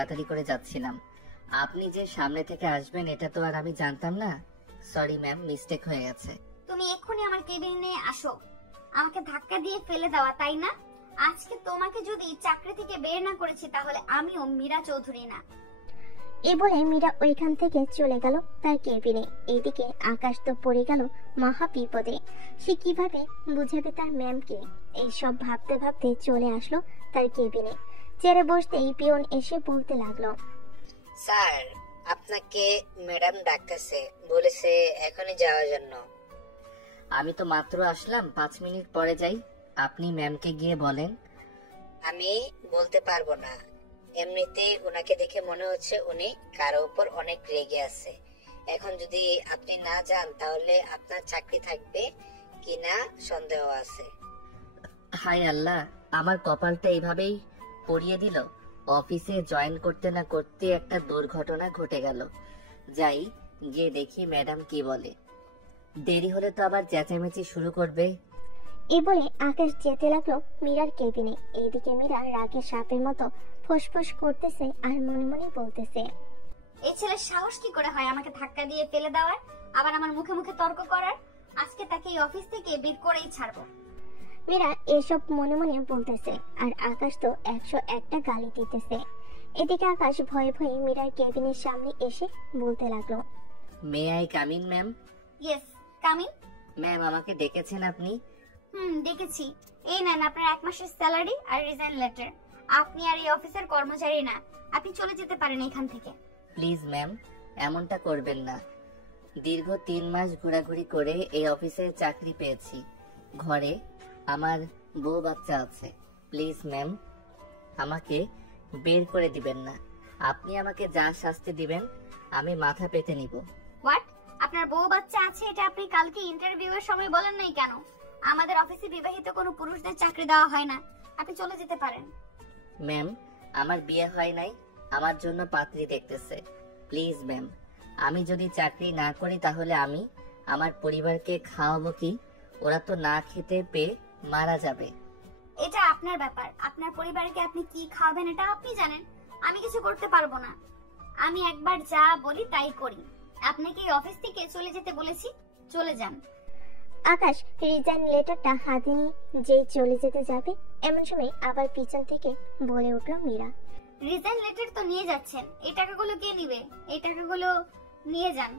তাড়াতাড়ি করে যাচ্ছিলাম। আপনি যে সামনে থেকে আসবেন এটা তো আর আমি জানতাম না। সরি ম্যাম, মিস্টেক হয়ে গেছে। তুমি এক্ষুনি আমার কেবিনে আসো। আমাকে ধাক্কা দিয়ে ফেলে দেওয়া, তাই না? আজকে তোমাকে যদি চাকরি থেকে বের না করেছি তাহলে আমিও মীরা চৌধুরী না। এই বলে মীরা ওইখান থেকে চলে গেল তার কেবিনে। এইদিকে আকাশ তো পড়ে গেল মহা বিপদে। সে কিভাবে বুঝাবে তার ম্যামকে? এইসব ভাবতে ভাবতে চলে আসলো তার কেবিনে। চেয়ারে বসতেই পিয়ন এসে বলতে লাগলো, স্যার, আপনাকে ম্যাডাম ডাকতেছে, বলেছে এখনই যাওয়ার জন্য। আমি তো মাত্র আসলাম, 5 মিনিট পরে যাই। আপনি ম্যামকে গিয়ে বলেন। আমি বলতে পারবো না, এমনিতে ওনাকে দেখে মনে হচ্ছে উনি কারো উপর অনেক রেগে আছে। এখন যদি আপনি না যান তাহলে আপনার চাকরি থাকবে কিনা সন্দেহ আছে। হায় আল্লাহ, আমার কপালটা এইভাবেই পড়িয়ে দিল। অফিসে জয়েন করতে না করতে একটা দুর্ঘটনা ঘটে গেল। যাই গিয়ে দেখি ম্যাডাম কি বলে। দেরি হলে তো আবার চেঁচামেচি শুরু করবে। এই বলে আকাশ যেতে লাগলো মীরার কেবিনে। এইদিকে মীরা রাগে সাপের মতো ফোঁসফোঁস করতেছে আর মনে মনে বলতেছে, এই ছেলের সাহস কি করে হয় আমাকে ধাক্কা দিয়ে ফেলে দেওয়ার, আবার আমার মুখে মুখে তর্ক করার। আজকে তাকে এই অফিস থেকে বের করেই ছাড়বো। মীরা এসব মনে মনে বলতেছে আর আকাশ তো 101টা গালি দিতেছে। এদিকে আকাশ ভয়ে ভয়ে মীরার কেবিনের সামনে এসে বলতে লাগলো, may I come in ma'am? Yes, coming. Ma'am, আমাকে ডেকেছেন আপনি? দেখেছি। এই নেন আপনার 1 মাসের স্যালারি আর রিজাইন লেটার। আপনি আর এই অফিসের কর্মচারী না, আপনি চলে যেতে পারেন এখান থেকে। প্লিজ ম্যাম, এমনটা করবেন না। দীর্ঘ 3 মাস ঘোরাঘুরি করে এই অফিসে চাকরি পেয়েছি। ঘরে আমার বউ বাচ্চা আছে। প্লিজ ম্যাম, আমাকে বের করে দিবেন না। আপনি আমাকে যা শাস্তি দিবেন আমি মাথা পেতে নিব। হোয়াট? আপনার বউ বাচ্চা আছে এটা আপনি কালকে ইন্টারভিউ এর সময় বলেন নাই কেন? আমাদের অফিসে বিবাহিত কোনো পুরুষদের চাকরি দেওয়া হয় না। আপনি চলে যেতে পারেন। ম্যাম, আমার বিয়ে হয় নাই, আমার জন্য পাত্রী দেখতেছে। প্লিজ ম্যাম, আমি যদি চাকরি না করি তাহলে আমি আমার পরিবারকে খাওয়াবো কি? ওরা তো না খেতে পেয়ে মারা যাবে। এটা আপনার ব্যাপার, আপনার পরিবারকে আপনি কি খাওয়াবেন এটা আপনি জানেন। আমি কিছু করতে পারবো না। আমি একবার যা বলি তাই করি। আপনাকে এই অফিস থেকে চলে যেতে বলেছি, চলে যান। আকাশ রিজাইন লেটারটা হাতে নিয়ে যেই চলে যেতে যাবে এমন সময় আবার পিছন থেকে বলে উঠল মীরা, রিজাইন লেটার তো নিয়ে যাচ্ছেন, এই টাকাগুলো কে নিবে? এই টাকাগুলো নিয়ে যান।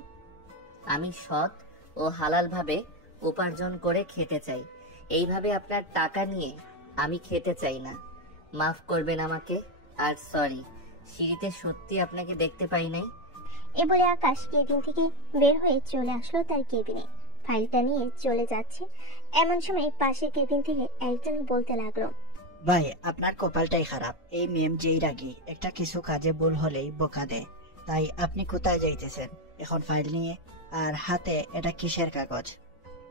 আমি সৎ ও হালাল ভাবে উপার্জন করে খেতে চাই। এইভাবে আপনার টাকা নিয়ে আমি খেতে চাই না। মাফ করবেন আমাকে। আর সরি, সিঁড়িতে সত্যি আপনাকে দেখতে পাই নাই। এ বলে আকাশ কেবিন থেকে বের হয়ে চলে আসলো তার কেবিনে। ফাইলটা নিয়ে চলে যাচ্ছে এমন সময় পাশের কেবিন থেকে একজন বলতে লাগলো, ভাই, আপনার কপালটাই খারাপ। এই মেম যেই রাগী, একটা কিছু কাজে ভুল হলেই বোকা দেয়। তাই আপনি কোথায় যাইতেছেন এখন ফাইল নিয়ে? আর হাতে এটা কিসের কাগজ?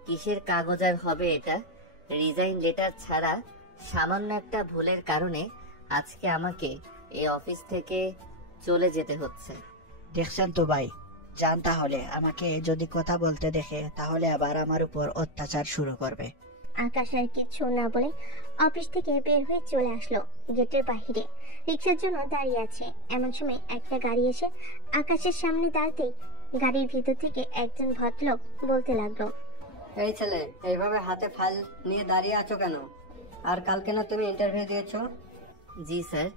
কিসের কাগজ আর হবে এটা? রিজাইন লেটার ছাড়া সামান্য একটা ভুলের কারণে আজকে আমাকে এই অফিস থেকে চলে যেতে হচ্ছে। দেখছেন তো ভাই, যান তাহলে। আমাকে যদি কথা বলতে দেখে তাহলে আবার আমার উপর অত্যাচার শুরু করবে। আকাশ আর কিছু না বলে অফিস থেকে বের হয়ে চলে আসলো গেটের বাহিরে। রিক্সার জন্য দাঁড়িয়ে আছে এমন সময় একটা গাড়ি এসে আকাশের সামনে দাঁড়াতেই গাড়ির ভিতর থেকে একজন ভদ্রলোক বলতে লাগলো, এই ছেলে, এইভাবে হাতে ফাইল নিয়ে দাঁড়িয়ে আছো কেন? আর কালকে না তুমি ইন্টারভিউ দিয়েছো? জি স্যার,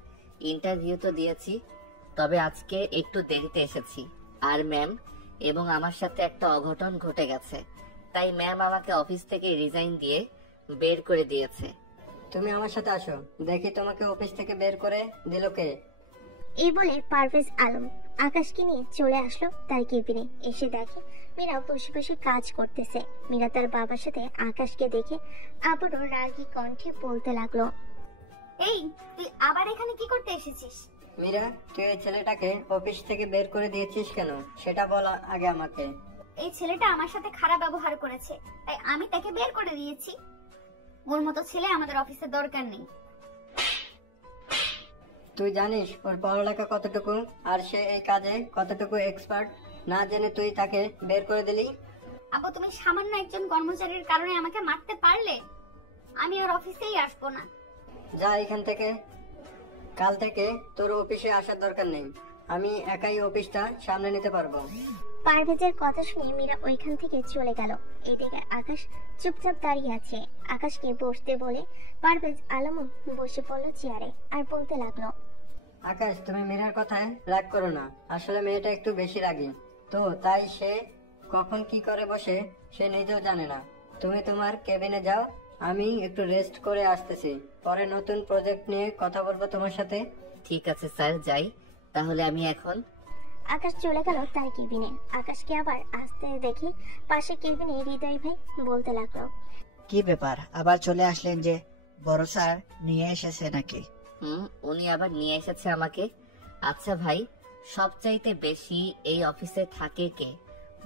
ইন্টারভিউ তো দিয়েছি, তবে আজকে একটু দেরিতে এসেছি। আর ম্যাম এবং আমার সাথে একটা অঘটন ঘটে গেছে, তাই ম্যাম আমাকে অফিস থেকে রিজাইন দিয়ে বের করে দিয়েছে। তুমি আমার সাথে আসো, দেখি তোমাকে অফিস থেকে বের করে দিল কে। এই বলে পারভেজ আলম আকাশকে নিয়ে চলে আসলো তার কেবিনে। এসে দেখে মীরা বসে বসে কাজ করতেছে। মীরা তার বাবার সাথে আকাশকে দেখে আবারও রাগী কণ্ঠে বলতে লাগলো, এই তুই আবার এখানে কি করতে এসেছিস? মীরা, তুই এই ছেলেটাকে অফিস থেকে বের করে দিয়েছিস কেন সেটা বল আগে আমাকে। এই ছেলেটা আমার সাথে খারাপ ব্যবহার করেছে, তাই আমি তাকে বের করে দিয়েছি। ওর মতো ছেলে আমাদের অফিসে দরকার নেই। তুই জানিস ওর পড়ালেখা কতটুকু আর সে এই কাজে কতটুকু এক্সপার্ট? না জেনে তুই তাকে বের করে দিলি। আপু, তুমি সামান্য একজন কর্মচারীর কারণে আমাকে মারতে পারলে? আমি আর অফিসেই আসবো না। যা এখান থেকে। কাল থেকে তোর অফিসে আসার দরকার নেই, আমি একাই অফিসটা সামলে নিতে পারবো। পারভেজের কথা শুনে মীরা ওইখান থেকে চলে গেল। এদিকে আকাশ চুপচাপ দাঁড়িয়ে আছে। আকাশকে বসতে বলে পারভেজ আলমও বসে পড়লো চেয়ারে আর বলতে লাগলো, আকাশ, তুমি মীরার কথায় রাগ করো না, আসলে মেয়েটা একটু বেশি রাগী, তো তাই সে কখন কি করে বসে সে নিজেও জানে না। তুমি তোমার কেবিনে যাও, আমি একটু রেস্ট করে আসতেছি, পরে নতুন প্রজেক্ট নিয়ে কথা বলবো তোমার সাথে। ঠিক আছে স্যার, যাই তাহলে আমি এখন। আকাশ চলে গেল তার কেবিনে। আকাশকে আবার আসতে দেখে পাশে কেবিনে হৃদয় ভাই বলতে লাগলো, কি ব্যাপার, আবার চলে আসলেন যে? বড় স্যার নিয়ে এসেছে নাকি? উনি আবার নিয়ে এসেছে আমাকে। আচ্ছা ভাই, সবচাইতে বেশি এই অফিসে থাকে কে,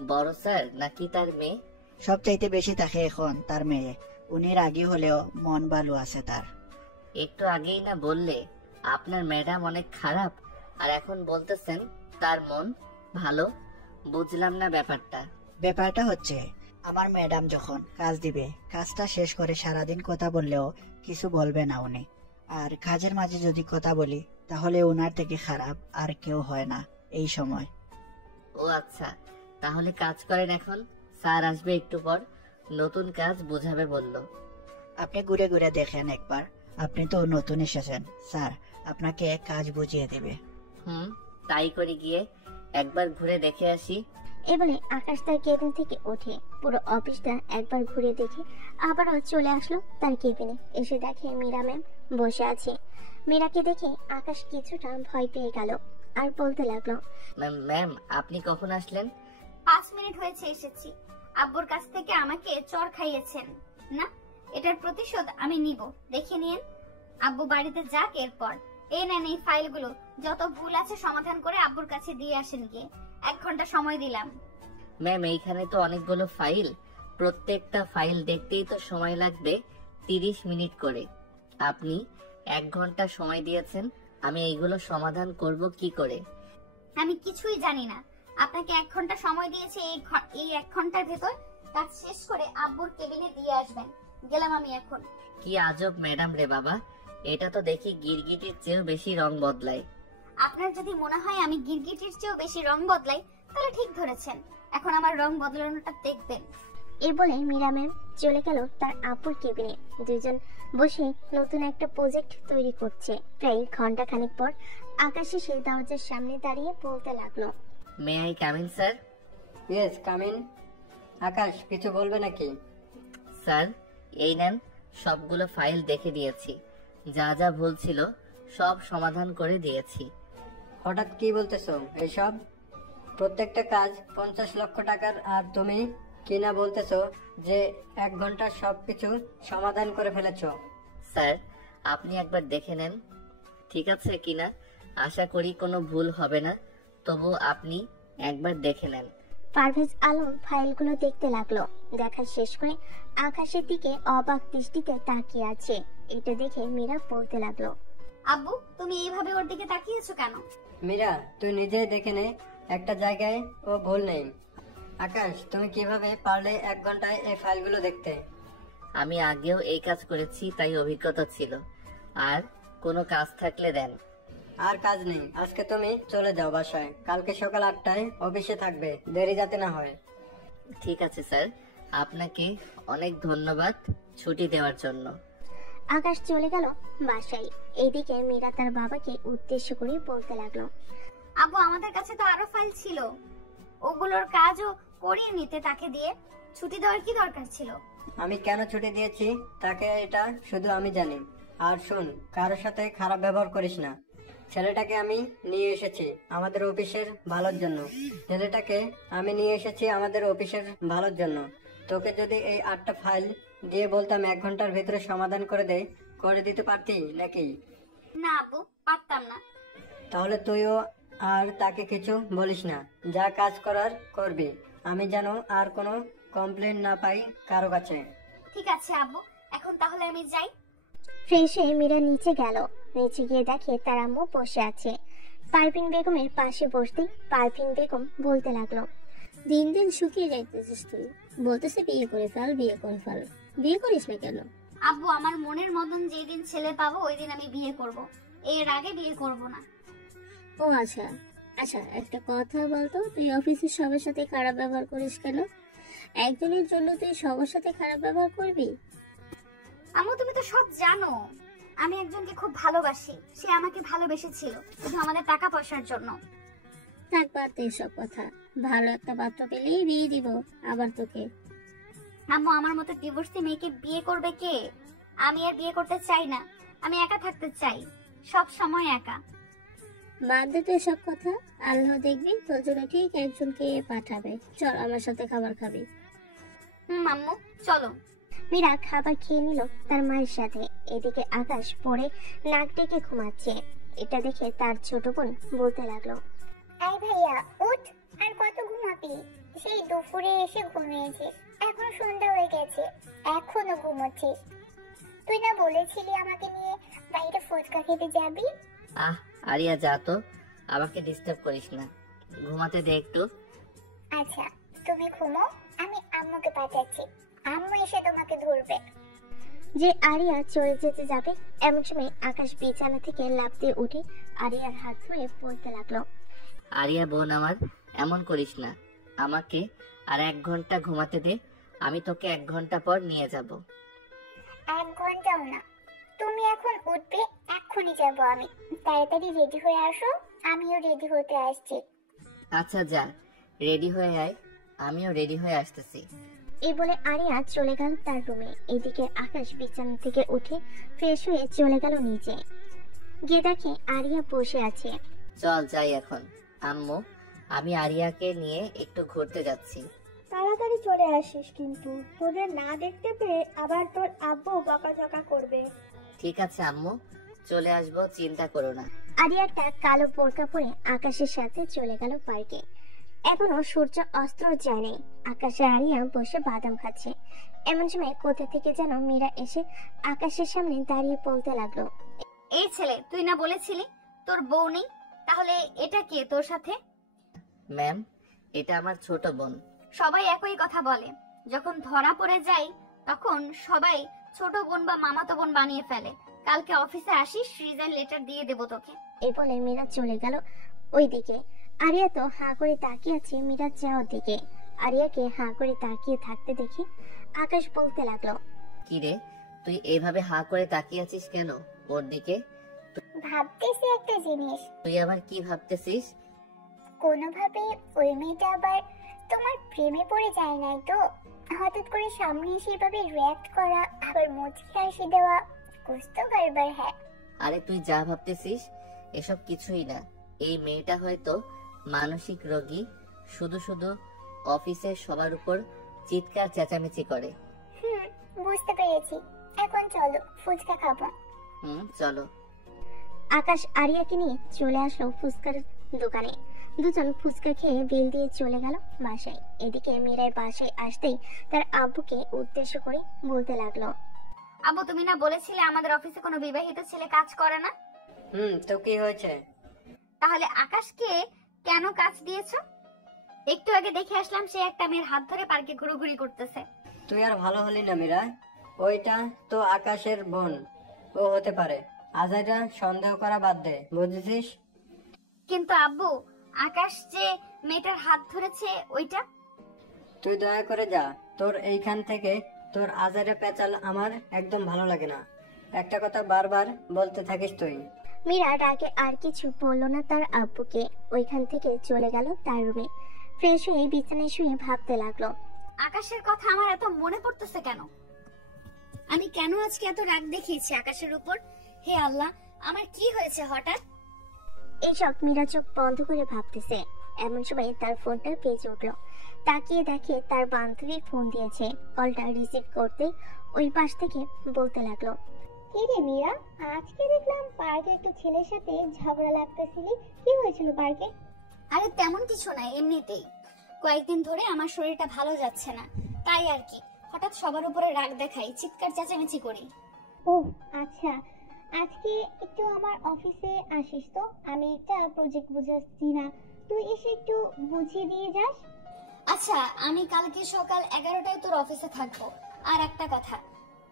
বড় স্যার নাকি তার মেয়ে? সবচাইতে বেশি থাকে এখন তার মেয়ে। উনি রাগী হলেও মন ভালো আছে তার। একটু আগেই না বললে আপনার ম্যাডাম অনেক খারাপ, আর এখন বলতেছেন তার মন ভালো? বুঝলাম না ব্যাপারটা। ব্যাপারটা হচ্ছে, আমার ম্যাডাম যখন কাজ দিবে, কাজটা শেষ করে সারাদিন কথা বললেও কিছু বলবে না উনি। আর কাজের মাঝে যদি কথা বলি, তাহলে ওনার থেকে খারাপ আর কেউ হয় না এই সময়। ও আচ্ছা, তাহলে কাজ করেন এখন, স্যার আসবে একটু পর, নতুন কাজ বুঝাবে বললো। আপনি ঘুরে ঘুরে দেখেন একবার, আপনি তো নতুন এসেছেন, স্যার আপনাকে কাজ বুঝিয়ে দেবে। তাই করি, গিয়ে একবার ঘুরে দেখে আসি। এ বলে আকাশ তার কেবিন থেকে ওঠে, পুরো অফিসটা একবার ঘুরে দেখে আবারও চলে আসলো তার কেবিনে। এসে দেখে মীরা ম্যাম বসে আছে। মীরাকে দেখে আকাশ কিছুটা ভয় পেয়ে গেল আর বলতে লাগলো, ম্যাম আপনি কখন আসলেন? 5 মিনিট হয়েছে এসেছি। আব্বুর কাছ থেকে আমাকে চড় খাইয়েছেন না, এটার প্রতিশোধ আমি নিব, দেখে নিন। আব্বু বাড়িতে যাক, এরপর এই নেন এই ফাইলগুলো, যত ভুল আছে সমাধান করে আব্বুর কাছে দিয়ে আসেন গিয়ে। 1 ঘন্টা সময় দিলাম। ম্যাম এইখানে তো অনেকগুলো ফাইল, প্রত্যেকটা ফাইল দেখতেই তো সময় লাগবে 30 মিনিট করে। আপনি 1 ঘন্টা সময় দিয়েছেন, আমি এইগুলো সমাধান করব কি করে? আমি কিছুই জানি না। আপনাকে 1 ঘন্টা সময় দিয়েছে, এই 1 ঘন্টার ভেতর কাজ শেষ করে আব্বুর কেবিনে দিয়ে আসবেন। গেলাম আমি এখন। কি আজব ম্যাডাম রে বাবা, এটা তো দেখি গিরগিটির চেয়েও বেশি রং বদলায়। আপনার যদি মনে হয় আমি গিরগিটির চেয়েও বেশি রং বদলাই, তাহলে ঠিক ধরেছেন। এখন আমার রং বদলানোটা দেখবেন। এ বলে মীরা ম্যাম চলে গেল তার আপুর কেবিনে। দুজন বসে নতুন একটা প্রজেক্ট তৈরি করছে। প্রায় ঘন্টা খানেক পর আকাশ এসে দরজার সামনে দাঁড়িয়ে বলতে লাগলো, may I come in sir? Yes, come in. Akash কিছু বলবে নাকি? স্যার এই নেন, সবগুলো ফাইল দেখে দিয়েছি, যা যা ভুল ছিল সব সমাধান করে দিয়েছি। হঠাৎ কি বলতেছো এইসব? প্রত্যেকটা কাজ 50 লক্ষ টাকার, আর তুমি কিনা বলতেছো যে 1 ঘন্টার সবকিছু সমাধান করে ফেলেছো। স্যার আপনি একবার দেখে নেন, ঠিক আছে কিনা। আশা করি কোনো ভুল হবে না, তবু আপনি একবার দেখে নেন। পারভেজ আলম ফাইলগুলো দেখতে লাগলো। দেখা শেষ করে আকাশের দিকে অবাক দৃষ্টিতে তাকিয়ে আছে। এটা দেখে মীরা বলতে লাগলো, আব্বু, তুমি এইভাবে ওর দিকে তাকিয়েছো কেন? মীরা, তুই নিজেই দেখে নে, একটা জায়গায় ও ভুল নেই। আকাশ, তুমি কিভাবে পারলে 1 ঘন্টায় এই ফাইলগুলো দেখতে? আমি আগেও এই কাজ করেছি, তাই অভিজ্ঞতা ছিল। আর কোনো কাজ থাকলে দেন। আর কাজ নেই, আজকে তুমি চলে যাও বাসায়। কালকে সকাল 8টায় অফিসে থাকবে, দেরি যাতে না হয়। ঠিক আছে স্যার, আপনাকে অনেক ধন্যবাদ ছুটি দেওয়ার জন্য। আকাশ চলে গেল বাসায়। এইদিকে মীরা তার বাবাকে উদ্দেশ্য করে বলতে লাগলো, আব্বু, আমাদের কাছে তো আরো ফাইল ছিল, ওগুলোর কাজও করিয়ে নিতে তাকে দিয়ে। ছুটি দেওয়ার কি দরকার ছিল? আমি কেন ছুটি দিয়েছি তাকে এটা শুধু আমি জানি। আর শুন, কারোর সাথে খারাপ ব্যবহার করিস না। ছেলেটাকে আমি নিয়ে এসেছি আমাদের অফিসের ভালোর জন্য। তোকে যদি এই 8টা ফাইল দিয়ে বলতাম 1 ঘন্টার ভিতরে সমাধান করে দিতে পারতি নাকি? না আব্বু, পারতাম না। তাহলে তুইও আর তাকে কিছু বলিস না, যা কাজ করার করবি। আমি যেন আর কোনো কমপ্লেন না পাই কারো কাছে। ঠিক আছে আব্বু, এখন তাহলে আমি যাই। ফ্রেশ হয়ে মীরা নিচে গেল। নিচে গিয়ে দেখে তার আম্মু বসে আছে। পারভিন বেগমের পাশে বসতেই পারভিন বেগম বলতে লাগলো, দিন দিন শুকিয়ে যাইতেছিস তুই। বলতেছে বিয়ে করে ফেল, বিয়ে করে ফেল, বিয়ে করিস না কেন? আব্বু, আমার মনের মতন যেদিন ছেলে পাবো ওই দিন আমি বিয়ে করব। এর আগে বিয়ে করব না। ও আচ্ছা আচ্ছা, একটা কথা বলতো, তুই অফিসের সবার সাথে খারাপ ব্যবহার করিস কেন? একজনের জন্য তুই সবার সাথে খারাপ ব্যবহার করবি? আম্মু তুমি তো সব জানো, আমি একজনকে খুব ভালোবাসি, সে আমাকে ভালোবেসেছিল শুধু আমাদের টাকা পয়সার জন্য। থাক, বাদ দে এসব কথা। ভালো একটা পাত্র পেলেই বিয়ে দিব আবার তোকে। আম্মু আমার মতো ডিভোর্সি মেয়েকে বিয়ে করবে কে? আমি আর বিয়ে করতে চাই না, আমি একা থাকতে চাই, সব সময় একা। বাদ দে তো এসব কথা। আল্লাহ দেখবি তোর জন্য ঠিক একজনকে পাঠাবে। চল আমার সাথে খাবার খাবি। আম্মু চলো। মীরা খাবার খেয়ে নিল তার মায়ের সাথে। এদিকে আকাশ পড়ে নাক ডেকে ঘুমাচ্ছে। এটা দেখে তার ছোট বোন বলতে লাগলো, আই ভাইয়া উঠ, আর কত ঘুমাবি? সেই দুপুরে এসে ঘুমিয়েছিস, এখন সন্ধ্যা হয়ে গেছে, এখনো ঘুমোচ্ছিস? তুই না বলেছিলি আমাকে নিয়ে বাইরে ফুচকা খেতে যাবি? আরিয়া যা তো, আমাকে ডিস্টার্ব করিস না, ঘুমাতে দে একটু। আচ্ছা তুমি ঘুমাও, আমি আম্মুকে পাঠাচ্ছি, আম্মু এসে তোমাকে ধরবে। যে আরিয়া চলে যেতে যাবে এমন সময় আকাশ বিছানা থেকে লাফ দিয়ে উঠে আরিয়ার হাত ধরে বলতে লাগলো, আরিয়া বোন আমার, এমন করিস না, আমাকে আর 1 ঘন্টা ঘুমাতে দে, আমি তোকে 1 ঘন্টা পর নিয়ে যাব। 1 ঘন্টাও না, তুমি এখন উঠবে, এক্ষুনি যাবো আমি। তাড়াতাড়ি রেডি হয়ে আসো, আমিও রেডি হতে আসছি। আচ্ছা যা, রেডি হয়ে আয়, আমিও রেডি হয়ে আসতেছি। এই বলে আরিয়া চলে গেল তার রুমে। এদিকে আকাশ বিছানা থেকে উঠে ফ্রেশ হয়ে চলে গেল নিচে। গিয়ে দেখে আরিয়া বসে আছে। চল যাই এখন। আম্মু, আমি আরিয়াকে নিয়ে একটু ঘুরতে যাচ্ছি। তাড়াতাড়ি চলে আসিস, কিন্তু তোদের না দেখতে পেয়ে আবার তোর আব্বু বকাঝকা করবে। ঠিক আছে আম্মু, চলে আসবো, চিন্তা করো না। আরিয়াটা কালো বোরকা পরে আকাশের সাথে চলে গেল পার্কে। এখনো সূর্য অস্ত যায়নি। আকাশে আরিয়া বসে বাদাম খাচ্ছে। এমন সময় কোথা থেকে যেন মীরা এসে আকাশের সামনে দাঁড়িয়ে বলতে লাগলো, এই ছেলে, তুই না বলেছিলি তোর বউ নেই, তাহলে এটা কে তোর সাথে? ম্যাম, এটা আমার ছোট বোন। সবাই একই কথা বলে, যখন ধরা পড়ে যায় তখন সবাই ছোট বোন বা মামাতো বোন বানিয়ে ফেলে। কালকে অফিসে আসিস, রিজাইন লেটার দিয়ে দেবো তোকে। এই বলে মীরা চলে গেল ওইদিকে। আরিয়া তো হাঁ করে তাকিয়ে আছে মীরার যাওয়ার দিকে। আরিয়াকে হাঁ করে তাকিয়ে থাকতে দেখে আকাশ বলতে লাগলো, কি রে, তুই এইভাবে হাঁ করে তাকিয়ে আছিস কেন ওর দিকে? ভাবতেছি একটা জিনিস। তুই আবার কি ভাবতেছিস? কোনোভাবে ওই মেয়েটা আবার তোমার প্রেমে পড়ে যায় নাই তো? হঠাৎ করে সামনে এসে এভাবে রিয়াক্ট করা, আবার মুচকি হাসি দেওয়া, কুছ তো গড়বড় হ্যাঁ। আরে তুই যা ভাবতেছিস এসব কিছুই না। এই মেয়েটা হয়তো মানসিক রোগী, শুধু শুধু অফিসের সবার উপর চিৎকার চেঁচামেচি করে। বুঝতে পেরেছি, এখন চলো ফুচকা খাবো। চলো। আকাশ আরিয়াকে নিয়ে চলে আসলো ফুচকার দোকানে। দুজন ফুচকা খেয়ে বিল দিয়ে চলে গেল বাসায়। এদিকে মীরার বাসায় আসতেই তার আব্বুকে উদ্দেশ্য করে বলতে লাগলো, আব্বু তুমি না বলেছিলে আমাদের অফিসে কোনো বিবাহিত ছেলে কাজ করে না? তো কি হয়েছে? তাহলে আকাশকে কেন কাজ দিয়েছো? একটু আগে দেখে আসলাম সে একটা মেয়ের হাত ধরে পার্কে ঘুরোঘুরি করতেছে। তুই আর ভালো হলি না মীরা, ওইটা তো আকাশের বোন, ও হতে পারে। আজাইরা সন্দেহ করা বাদ দে, বুঝেছিস? কিন্তু আব্বু, আকাশ যে মেয়েটার হাত ধরেছে ওইটা। তুই দয়া করে যা, তোর এইখান থেকে তোর আজাইরা পেঁচাল আমার একদম ভালো লাগে না। একটা কথা বারবার বলতে থাকিস তুই। মীরা রাগে আর কিছু বলল না তার আব্বুকে। ওইখান থেকে চলে গেল তার রুমে। ফ্রেশ হয়ে বিছানায় শুয়ে ভাবতে লাগলো, আকাশের কথা আমার এত মনে পড়তেছে কেন? আমি কেন আজকে এত রাগ দেখিয়েছি আকাশের উপর? হে আল্লাহ, আমার কি হয়েছে হঠাৎ? এইসব মীরা চোখ বন্ধ করে ভাবতেছে। এমন সময় তার ফোনটা বেজে উঠলো। তাকিয়ে দেখে তার বান্ধবী ফোন দিয়েছে। কলটা রিসিভ করতে ওই পাশ থেকে বলতে লাগলো, কি রে মীরা, আজকে দেখলাম পার্কে একটু ছেলের সাথে ঝগড়া লাগতেছিলি, কি হয়েছিল পার্কে? আরে তেমন কিছু নাই, এমনিতেই কয়েকদিন ধরে আমার শরীরটা ভালো যাচ্ছে না, তাই আর কি। হঠাৎ সবার উপরে রাগ দেখাই, চিৎকার চেঁচামেচি করি। ও আচ্ছা, আজকে একটু আমার অফিসে আসিস তো, আমি একটা প্রজেক্ট বুঝাচ্ছি না, তুই এসে একটু বুঝিয়ে দিয়ে যাস। আচ্ছা, আমি কালকে সকাল 11টায় তোর অফিসে থাকবো। আর একটা কথা,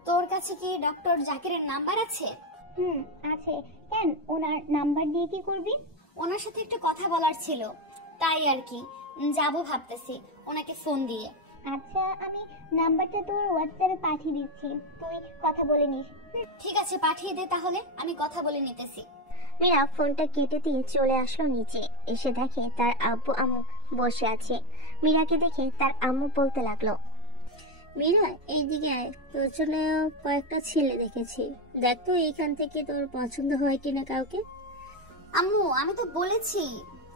তোর কাছে কি ডক্টর জাকিরের নাম্বার আছে? আছে। কেন, ওনার নাম্বার দিয়ে কি করবি? ওনার সাথে একটা কথা বলার ছিল, তাই আর কি যাবো ভাবতেছি ওনাকে ফোন দিয়ে। আচ্ছা, আমি নাম্বারটা তোর হোয়াটসঅ্যাপে পাঠিয়ে দিচ্ছি, তুই কথা বলে নিস। ঠিক আছে, পাঠিয়ে দে তাহলে, আমি কথা বলে নিতেছি। মীরা ফোনটা কেটে দিয়ে চলে আসলো নিচে। এসে দেখে তার আব্বু আম্মু বসে আছে। মীরাকে দেখে তার আম্মু বলতে লাগলো, মীরা এইদিকে আয়, তোর জন্য কয়েকটা ছেলে দেখেছি, দেখ তো এইখান থেকে তোর পছন্দ হয় কিনা কাউকে। আম্মু, আমি তো বলেছি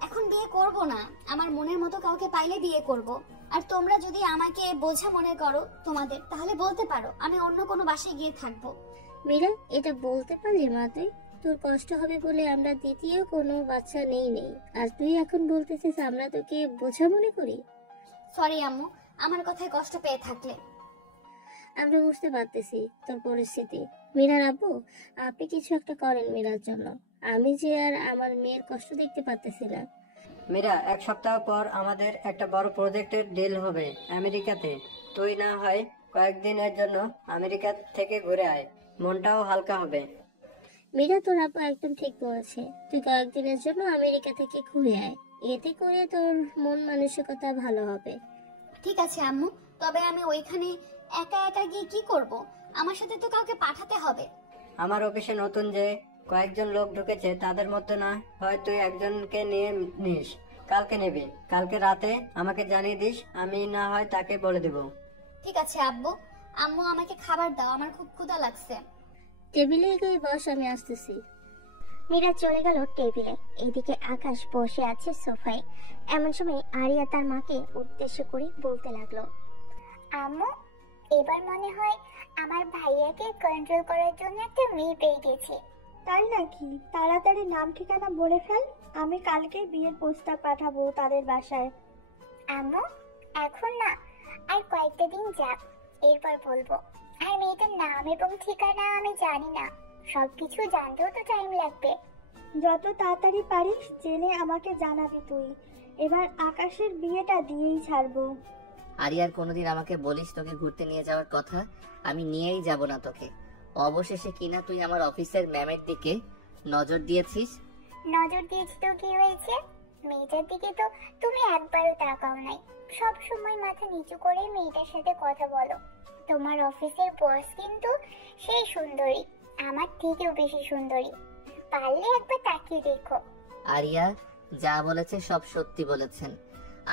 এখন বিয়ে করব না, আমার মনের মতো কাউকে পাইলে বিয়ে করব। আর তোমরা যদি আমাকে বোঝা মনে করো তোমাদের, তাহলে বলতে পারো আমি অন্য কোনো বাসায় গিয়ে থাকবো। মীরা, এটা বলতে পারলি মা তুই? তোর কষ্ট হবে বলে আমরা দ্বিতীয় কোনো বাচ্চা নেই, আর তুই এখন বলতেছিস আমরা তোকে বোঝা মনে করি? সরি আম্মু, আমার কথায় কষ্ট পেয়ে থাকলে। আমরা বুঝতে পারতেছি তোর পরিস্থিতি। মীরার আব্বু, আপনি কিছু একটা করেন মীরার জন্য, আমি যে আর আমার মেয়ের কষ্ট দেখতে পারতেছি না। মীরা, 1 সপ্তাহ পর আমাদের একটা বড় প্রজেক্টের ডিল হবে আমেরিকাতে। তুই না হয় কয়েকদিনের জন্য আমেরিকা থেকে ঘুরে আয়, মনটাও হালকা হবে। মীরা, তোর আব্বু একদম ঠিক বলেছে, তুই কয়েকদিনের জন্য আমেরিকা থেকে ঘুরে আয়, এতে করে তোর মন মানসিকতা ভালো হবে। ঠিক আছে আম্মু, তবে আমি ওইখানে একা একা গিয়ে কি করব? আমার সাথে তো কাউকে পাঠাতে হবে। আমার অফিসে নতুন যে কয়েকজন লোক ঢুকেছে তাদের মধ্যে না হয় তুই একজনকে নিয়ে নিস। কালকে নিবি, কালকে রাতে আমাকে জানিয়ে দিস, আমি না হয় তাকে বলে দেব। ঠিক আছে আব্বু। আম্মু, আমাকে খাবার দাও, আমার খুব ক্ষুধা লাগছে। টেবিলে গিয়ে বস, আমি আসতেছি। মীরা চলে গেল টেবিলে। এদিকে আকাশ বসে আছে সোফায়। এমন সময় আরিয়া তার মাকে উদ্দেশ্য করে বলতে লাগলো, আম্মু, এবার মনে হয় আমার ভাইয়াকে কন্ট্রোল করার জন্য একটা মেয়ে পেয়ে গেছে। তাই নাকি? তাড়াতাড়ি নাম ঠিকানা বলে ফেল, আমি কালকে বিয়ের প্রস্তাব পাঠাবো তাদের বাসায়। আম্মু, এখন না, আর কয়েকটা দিন যাক, এরপর বলবো। আর মেয়েটার নাম এবং ঠিকানা আমি জানি না, সবকিছু জানতেও তো টাইম লাগবে। যত তাড়াতাড়ি পারিস জেনে আমাকে জানাবি তুই। এবার আকাশের বিয়েটা দিয়েই ছাড়বো। আরিয়ার কোনোদিন আমাকে বলিস তোকে ঘুরতে নিয়ে যাওয়ার কথা, আমি নিয়েই যাব না তোকে। অবশেষে কিনা তুই আমার অফিসের ম্যামের দিকে নজর দিয়েছিস। নজর দিয়েছি তো কি হয়েছে? মেয়েটার দিকে তো তুমি একবারও তাকাও নাই, সব সময় মাথা নিচু করে মেয়েটার সাথে কথা বলো। তোমার অফিসের বস কিন্তু সেই সুন্দরী, আমার থেকেও বেশি সুন্দরী, পারলে একবার তাকিয়ে দেখো। আরিয়া যা বলেছে সব সত্যি বলেছেন।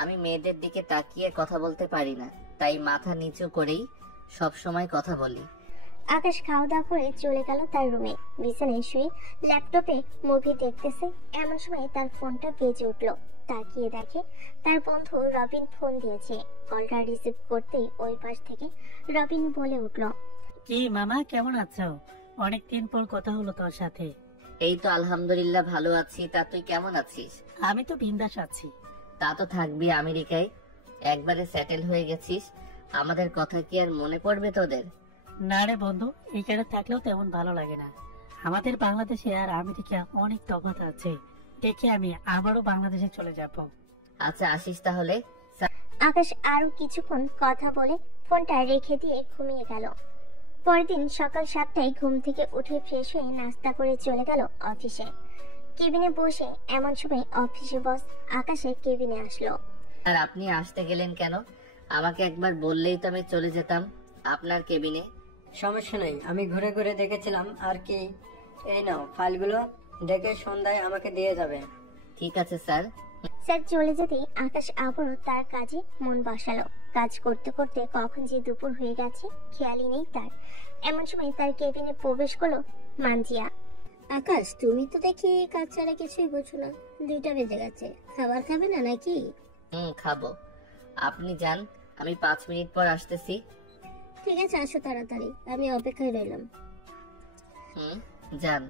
আমি মেয়েদের দিকে তাকিয়ে কথা বলতে পারি না, তাই মাথা নিচু করেই সব সময় কথা বলি। আকাশ খাওয়া দাওয়া করে চলে গেল তার রুমে। বিছানায় শুয়ে ল্যাপটপে মুভি দেখতেছে। এমন সময় তার ফোনটা বেজে উঠলো। তাকিয়ে দেখে তার বন্ধু রবিন ফোন দিয়েছে। কলটা রিসিভ করতেই ওই পাশ থেকে রবিন বলে উঠলো, কি মামা, কেমন আছো? অনেকদিন পর কথা হলো তোর সাথে। এই তো আলহামদুলিল্লাহ ভালো আছি, তা তুই কেমন আছিস? আমি তো বিন্দাস আছি। তা তো থাকবি, আমেরিকায় একবারে সেটেল হয়ে গেছিস, আমাদের কথা কি আর মনে পড়বে তোদের? না রে বন্ধু, এইখানে থাকলেও তেমন ভালো লাগে না। আমাদের বাংলাদেশে আর আমেরিকা অনেক তফাৎ আছে, দেখে আমি আবারও বাংলাদেশে চলে যাব। আচ্ছা আসিস তাহলে। আকাশ আরো কিছুক্ষণ কথা বলে ফোনটা রেখে দিয়ে ঘুমিয়ে গেল। পরের দিন সকাল 7টায় ঘুম থেকে উঠে ফ্রেশ হয়ে নাস্তা করে চলে গেল অফিসে। কেবিনে বসে এমন সময় অফিসে বস আকাশের কেবিনে আসলো। আর আপনি আসতে গেলেন কেন? আমাকে একবার বললেই তো আমি চলে যেতাম আপনার কেবিনে। সমস্যা নেই, আমি ঘুরে ঘুরে দেখেছিলাম আর কি। এই নাও ফাইলগুলো, দেখে সন্ধ্যায় আমাকে দিয়ে যাবে। ঠিক আছে স্যার। স্যার চলে যেতেই আকাশ আবারও তার কাজে মন বসালো। কাজ করতে করতে কখন যে দুপুর হয়ে গেছে খেয়ালই নেই তার। এমন সময় তার কেবিনে প্রবেশ করলো মানজিয়া। আকাশ, তুমি তো দেখি কাজ ছাড়া কিছুই বোঝো না, 2টা বেজে গেছে, খাবার খাবে না নাকি? খাবো। আপনি যান, আমি 5 মিনিট পর আসতেছি। ঠিক আছে, আসো তাড়াতাড়ি, আমি অপেক্ষায় রইলাম। যান।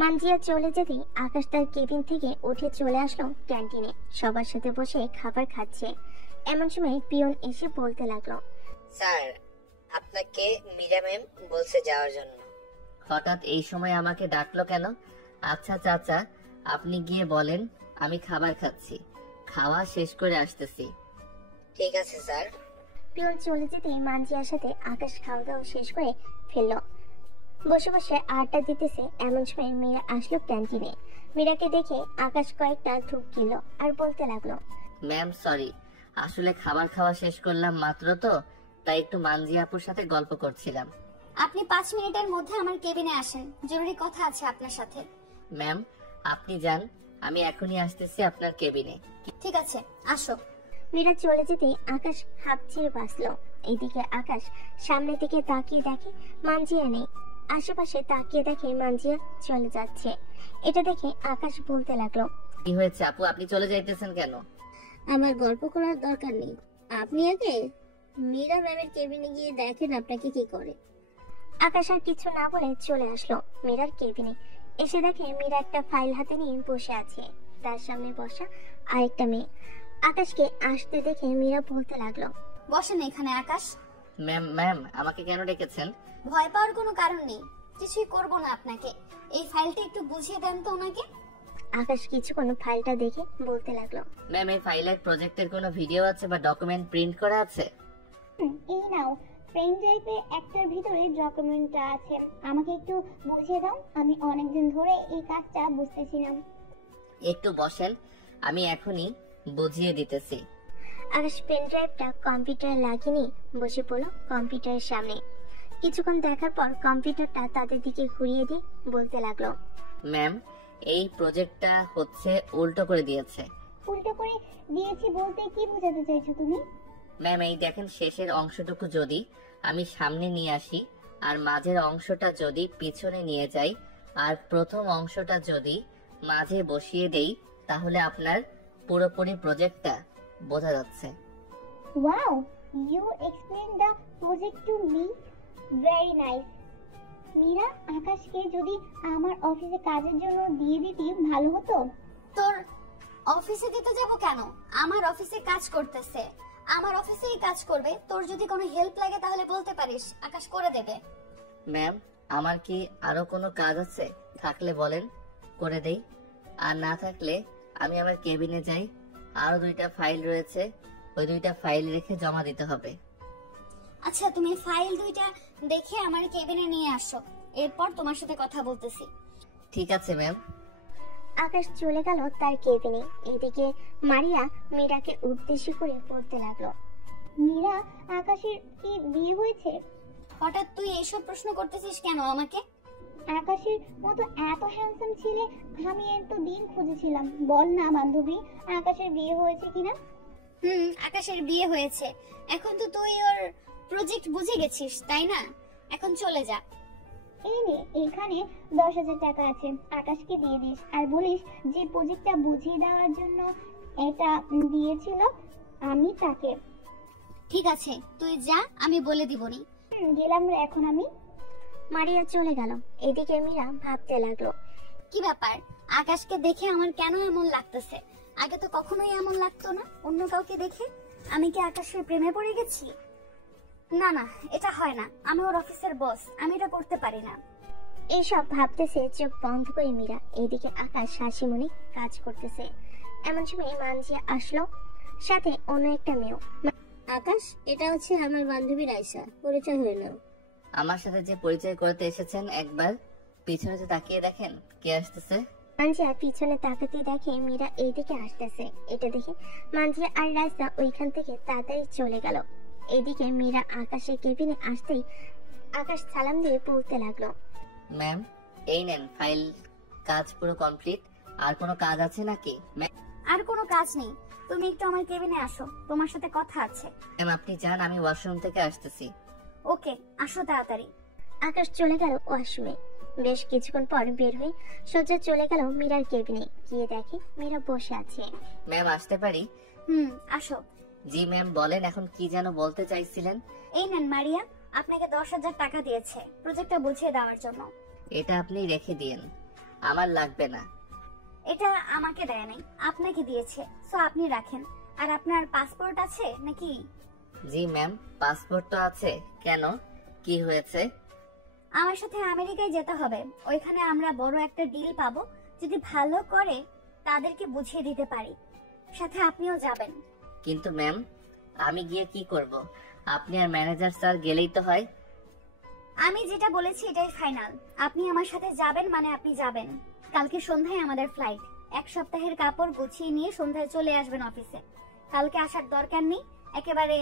মানজিয়া চলে যেতেই আকাশ তার কেবিন থেকে উঠে চলে আসলো ক্যান্টিনে। সবার সাথে বসে খাবার খাচ্ছে। এমন সময় পিয়ন এসে বলতে লাগলো, স্যার আপনাকে মীরা ম্যাম বলছে যাওয়ার জন্য। হঠাৎ এই সময় আমাকে ডাকলো কেন? আচ্ছা চাচা, আপনি গিয়ে বলেন আমি খাবার খাচ্ছি, খাওয়া শেষ করে আসতেছি। ঠিক আছে স্যার। পিয়ন চলে যেতেই মানজিয়ার সাথে আকাশ খাওয়া দাওয়া শেষ করে ফেললো। বসে বসে আড্ডা দিতেছে। এমন সময় মীরা আসলো ক্যান্টিনে। মীরাকে দেখে আকাশ কয়েকটা ঢুক গেল আর বলতে লাগলো, ম্যাম সরি, আসলে খাবার খাওয়া শেষ করলাম মাত্র, তো তাই একটু মানজি আপুর সাথে গল্প করছিলাম। আপনি 5 মিনিটের মধ্যে আমার কেবিনে আসেন, জরুরি কথা আছে আপনার সাথে। ম্যাম আপনি যান, আমি এখনই আসতেছি আপনার কেবিনে। ঠিক আছে, আসো। মীরা চলে যেতে আকাশ হাঁপ ছেড়ে বাঁচলো। এইদিকে আকাশ সামনের দিকে তাকিয়ে দেখে মানজিয়া নেই। আশেপাশে তাকিয়ে দেখে মানজিয়া চলে যাচ্ছে। এটা দেখে আকাশ বলতে লাগলো, কি হয়েছে আপু, আপনি চলে যাইতেছেন কেন? আমার গল্প করার দরকার নেই, আপনি আগে মীরা ম্যামের কেবিনে গিয়ে দেখেন আপনাকে কি করে। আকাশ আর কিছু না বলে চলে আসলো মীরার কেবিনে। এসে দেখে মীরা একটা ফাইল হাতে নিয়ে বসে আছে। তার সামনে বসা আরেকটা মেয়ে। আকাশকে আসতে দেখে মীরা বলতে লাগলো, বসেন এখানে আকাশ। ম্যাম আমাকে কেন ডেকেছেন? ভয় পাওয়ার কোনো কারণ নেই, কিছুই করব না আপনাকে। এই ফাইলটা একটু বুঝিয়ে দেন তো ওনাকে। আকাশ কিছুক্ষণ ফাইলটা দেখে বলতে লাগলো, ম্যাম এই ফাইলের প্রজেক্টের কোনো ভিডিও আছে বা ডকুমেন্ট প্রিন্ট করা আছে? এই নাও, পেন ড্রাইভে একটার ভিতরে ডকুমেন্টটা আছে। আমাকে একটু বুঝিয়ে দাও, আমি অনেকদিন ধরে এই কাজটা বুঝতেছিলাম। একটু বসেন, আমি এখনই বুঝিয়ে দিতেছি। আকাশ পেন ড্রাইভটা কম্পিউটারে লাগিয়ে নিয়ে বসে পড়লো কম্পিউটারের সামনে। কিছুক্ষণ দেখার পর কম্পিউটারটা তাদের দিকে ঘুরিয়ে দিয়ে বলতে লাগলো, ম্যাম এই প্রজেক্টটা হচ্ছে উল্টো করে দিয়েছে। উল্টো করে দিয়েছি বলতে কি বোঝাতে চাইছো তুমি? ম্যাম এই দেখেন, শেষের অংশটুকু যদি আমি সামনে নিয়ে আসি, আর মাঝের অংশটা যদি পিছনে নিয়ে যাই, আর প্রথম অংশটা যদি মাঝে বসিয়ে দেই, তাহলে আপনার পুরোপুরি প্রজেক্টটা বোঝা যাচ্ছে। Wow, you explain the project to me, very nice. Meera, আকাশকে যদি আমার অফিসে কাজের জন্য দিয়ে দিতি ভালো হতো। তোর অফিসে দিতে যাব কেন? আমার অফিসে কাজ করতেছে, আমার অফিসেই কাজ করবে। তোর যদি কোনো হেল্প লাগে তাহলে বলতে পারিস, আকাশ করে দেবে। ম্যাম আমার কি আরো কোনো কাজ আছে? থাকলে বলেন, করে দেই। আর না থাকলে আমি আমার কেবিনে যাই, আরো 2টা ফাইল রয়েছে, ওই 2টা ফাইল রেখে জমা দিতে হবে। আচ্ছা, তুমি ফাইল 2টা দেখে আমার কেবিনে নিয়ে আসো, এরপর তোমার সাথে কথা বলতেছি। ঠিক আছে ম্যাম। আকাশ চলে গেল তার কেবিনে। এদিকে মারিয়া মীরাকে উদ্দেশ্য করে বলতে লাগলো, মীরা, আকাশের কি বিয়ে হয়েছে? হঠাৎ তুই এইসব প্রশ্ন করতেছিস কেন আমাকে? আকাশের মতো এত হ্যান্ডসাম ছেলে আমি এত দিন খুঁজেছিলাম। বল না বান্ধবী, আকাশের বিয়ে হয়েছে কিনা? আকাশের বিয়ে হয়েছে। এখন তো তুই ওর প্রজেক্ট বুঝে গেছিস, তাই না? এখন চলে যা। এই নে, এখানে 10,000 টাকা আছে, আকাশকে দিয়ে দিস আর বলিস যে প্রজেক্টটা বুঝিয়ে দেওয়ার জন্য এটা দিয়েছিল আমি তাকে। ঠিক আছে, তুই যা, আমি বলে দিবনি। গেলাম রে এখন আমি। মারিয়া চলে গেল। এদিকে মীরা ভাবতে লাগলো, কি ব্যাপার, আকাশকে দেখে আমার কেন এমন লাগতেছে? আগে তো কখনোই এমন লাগতো না অন্য কাউকে দেখে। আমি কি আকাশের প্রেমে পড়ে গেছি? না না, এটা হয় না। আমি ওর অফিসের বস, আমি এটা করতে পারি না। এইসব ভাবতেছে চোখ বন্ধ করে মীরা। এইদিকে আকাশ হাসি মনে কাজ করতেছে। এমন সময় মানজিয়া আসলো, সাথে অন্য একটা মেয়েও। আকাশ, এটা হচ্ছে আমার বান্ধবী রাইসা, পরিচয় হয়ে নাও। আমার সাথে যে পরিচয় করতে এসেছেন, একবার পিছনে যে তাকিয়ে দেখেন কে আসতেছে। মানজিয়া পিছনে তাকাতে দেখে মীরা এইদিকে আসতেছে। এটা দেখে মানজিয়া আর রাইসা ওইখান থেকে তাড়াতাড়ি চলে গেল। এইদিকে মীরা আকাশের কেবিনে আসতেই আকাশ সালাম দিয়ে বলতে লাগলো, ম্যাম এই নেন ফাইল, কাজ পুরো কমপ্লিট। আর কোনো কাজ আছে নাকি? আর কোনো কাজ নেই, তুমি একটু আমার কেবিনে আসো, তোমার সাথে কথা আছে। ম্যাম আপনি যান, আমি ওয়াশরুম থেকে আসতেছি। ওকে, আসো তাড়াতাড়ি। আকাশ চলে গেল ওয়াশরুমে। বেশ কিছুক্ষণ পর বের হয়ে সোজা চলে গেল মীরার কেবিনে। গিয়ে দেখে মীরা বসে আছে। ম্যাম আসতে পারি? আসো। জি ম্যাম বলেন, এখন কি যেন বলতে চাইছিলেন? এই নেন মারিয়া, আপনাকে 10,000 টাকা দিয়েছে প্রজেক্টটা বুঝিয়ে দেওয়ার জন্য। এটা আপনি রেখে দিয়েন, আমার লাগবে না। এটা আমাকে দেয় নাই, আপনাকে দিয়েছে, সো আপনি রাখেন। আর আপনার পাসপোর্ট আছে নাকি? জি ম্যাম পাসপোর্ট তো আছে। কেন, কি হয়েছে? আমার সাথে আমেরিকায় যেতে হবে, ওইখানে আমরা বড় একটা ডিল পাবো। যদি ভালো করে তাদেরকে বুঝিয়ে দিতে পারি, সাথে আপনিও যাবেন। কিন্তু ম্যাম আমি গিয়ে কি করব? আপনি আর ম্যানেজার স্যার গেলেই তো হয়। আমি যেটা বলেছি এটাই ফাইনাল। আপনি আমার সাথে যাবেন মানে আপনি যাবেন। কালকে সন্ধ্যায় আমাদের ফ্লাইট। এক সপ্তাহের কাপড় গুছিয়ে নিয়ে সন্ধ্যায় চলে আসবেন অফিসে। কালকে আসার দরকার নেই, একেবারে